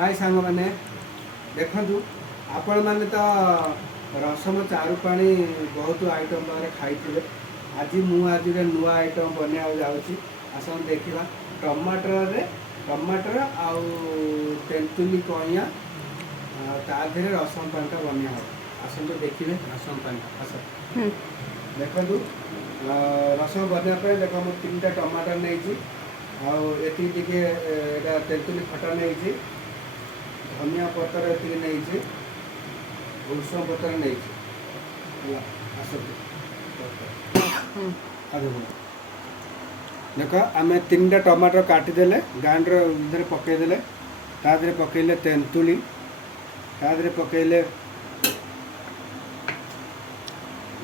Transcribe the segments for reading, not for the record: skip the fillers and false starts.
हाय सांग मैंने देखु आपण मैंने तो रसम चारु पानी बहुत आइटम खाई आज मुझे नुआ आइटम बना जाऊँगी आसन देखा टमाटर आउ तेंतुली कइया ताधे रसम पानी बनिया हो आसतु देखिए रसम पानी आस देखु रसम बनवाई देख मुझे 3टा टमाटर नहीं आती तेंतुली खटा नहीं धनिया पतर ये नहीं भूषण पतर नहीं आस देख आम 3टा टमाटर काटिदेले गांडर पकईदे तादे पकईले तेंतुली तादे पकईले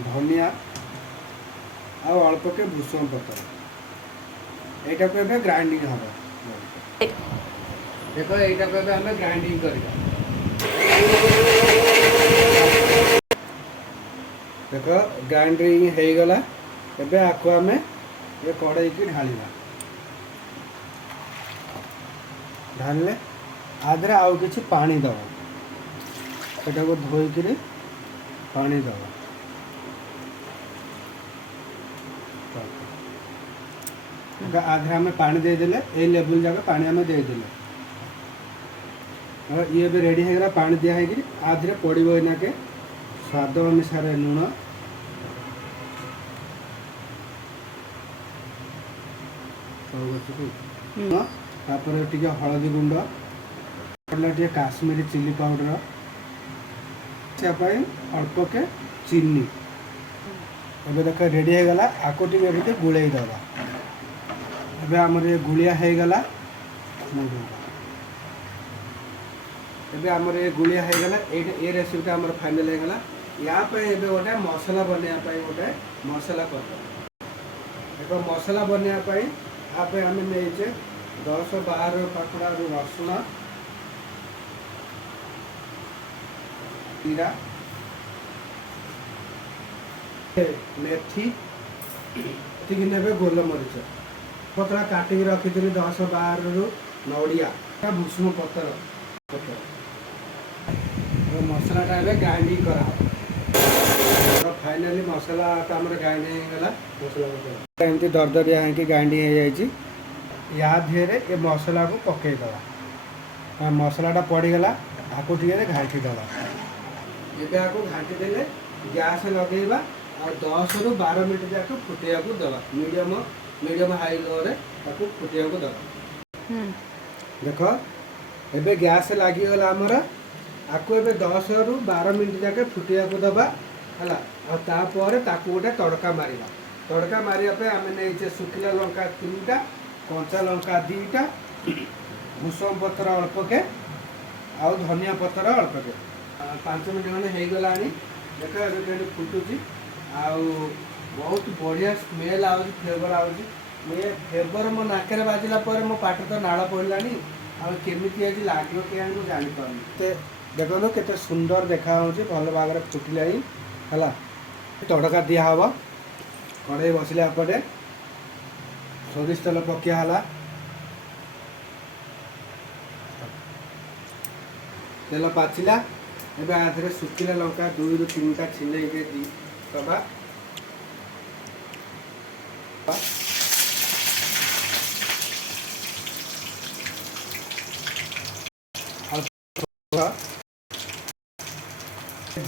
धनिया आउ अल्प के भूषण पतर यहाँ को एबे ग्राइंडिंग हम देख यहाँ को आम ग्राइंडिंग करवा देख ग्राइंडिंग हो गला एबे आको आम ये कड़ाई की ढालिबा ढालिले आधे आउ किछि पानी दबा एटा को धोई पानी दबा आधे आम पानी देदेले ये लेवल जगह पानी आम देदेले ये भी रेडी होगा पानी दिखाई आधे पड़ो इना के स्वाद अनुसार लुण तापर टी हलदी गुंड टे काश्मीरी चिली पाउडर अल्प के चीनी अब देख रेडी होगा आको टे गुड़े दबा एबे आमर ये गुलिया हो गला एबे आमर ये गुलिया हो गला ये रेसिपी आमर फाइनल हो गला या गोटे मसला बनवाई गोटे मसला कर देखो मसला बनवाई आप आम नहींचे 10-12 पाखुड़ा रसुण जीरा मेथी ठीक ने गोलमरीच पतला काटिक रखी 10-12 नड़िया भूषण पतर मसलाटा ग्राइंडिंग करा फाइनाली मसला ग्राइंडिंग होगा मसला एमती दरदरिया है ग्राइंडिंग हो या देहरे ये मसला को पकईदे मसलाटा पड़गला आपको टे घाटी दबा ये आपको घाटी देले गैस लगेगा और 10-12 मिनट जाक फुटेया को दबा मीडियम हाई लो फुटेया को दबा देख एबे गैस लगिगला आमर आपको 10-12 मिनट जाके फुटेया को दबा है तापर गोटे तड़का मारिबा तड़का मारिया आम नहीं सुखिला लंका 3टा कंचा लंका 2टा भूषण पतर अल्प के आउ धनिया पतर अल्प के 5 मिनट खंडे हो गला देख ए फुटुची आउ बहुत बढ़िया स्मेल आउची फ्लेवर आउची ये फ्लेवर मो नाकरे बाजिला पर मो पाट तो नाड़ पड़लानी आमती आज लगे क्या जापारे देखो केते सुंदर देखा भल भाग फुटिला है तड़का दिहब कड़े बसला पटे सोरिष तेल पकिया तेल पाचिला एबे आधे सुखिला लंका 2-3टा छिले दबा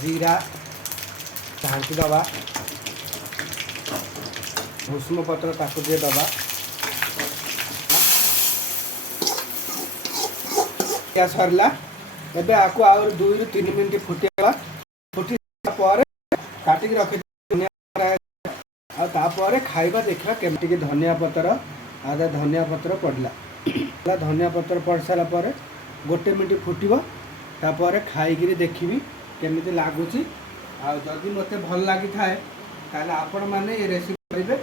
जीरा झांकी दबा भूषण पत्र ताकू दे दबा क्या सरला एबे आको आउर 2-3 मिनट फुटेगा फुटी काटिक रखी तापर खाइबा देखा केमती धनिया पतर आधा धनिया पतर पड़ला धनिया पतर पड़ सारा गोटे मिनट फुटब तापर खाई देखी केमिति लागुची जदि मते भल लगी थाए ताले आपण माने ये रेसिपी करिवे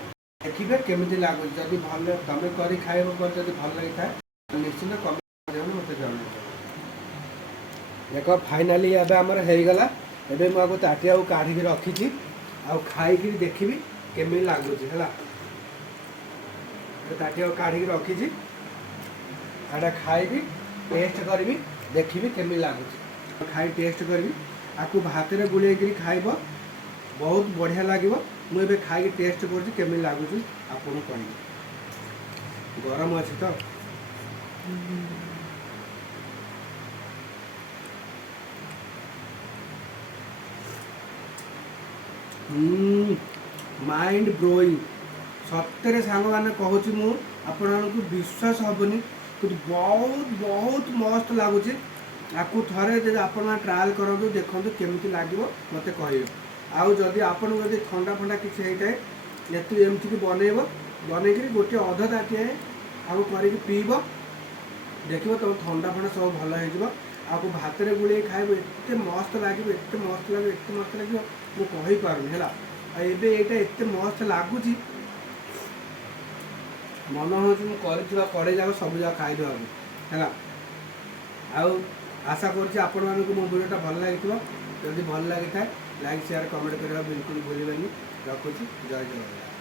देखिबे केमिति लागुची जदि भल तमे करी खाइबो पर जदि भल लगी थाए निश्चित कमेंट करियो मते जणाइबो देखो फाइनाली एबे हमर हे गला एबे म आगो ताटिया काढ़ी रखी आ खाई देखी केमिति लागुची हला ताटिया काढ़ी रखी आटा खाइबी टेस्ट करी देखी केमी लगुच खाई टेस्ट करी आपको भात में गुलेकरी खाइब बहुत बढ़िया लगे। मुझे खाई टेस्ट करमी लगुच आपको कह गरम अच्छी तो माइंड ब्लोइंग सत्य सांग मैंने कहूँ मु आपण विश्वास हेनी कि बहुत बहुत मस्त लगुच आपको थे आप ट्रायल करूँ देखो केमी लगे मत कह आउ जदि आपन जब ठंडा फंडा किसी होता है एमती कि बनइब बनईकि गोटे अध ताटिए आपको करके पीब देख तुम ठंडा फंडा सब भल हो आपको भात में गुले खाइब एत मस्त लगे एत मस्त लगे एत मस्त लगे मुझे कहीपारूनी है एबे ये एत मस्त लगुच मन हो कड़े जाक सब जाक खाईदेवा है आउ आशा करुँच आपण मानक मो वीडियोटा भल लगी जदि भल लगी था लाइक शेयर कमेंट करवा बिल्कुल भूलें। रखुच्छी जय जगन्नाथ।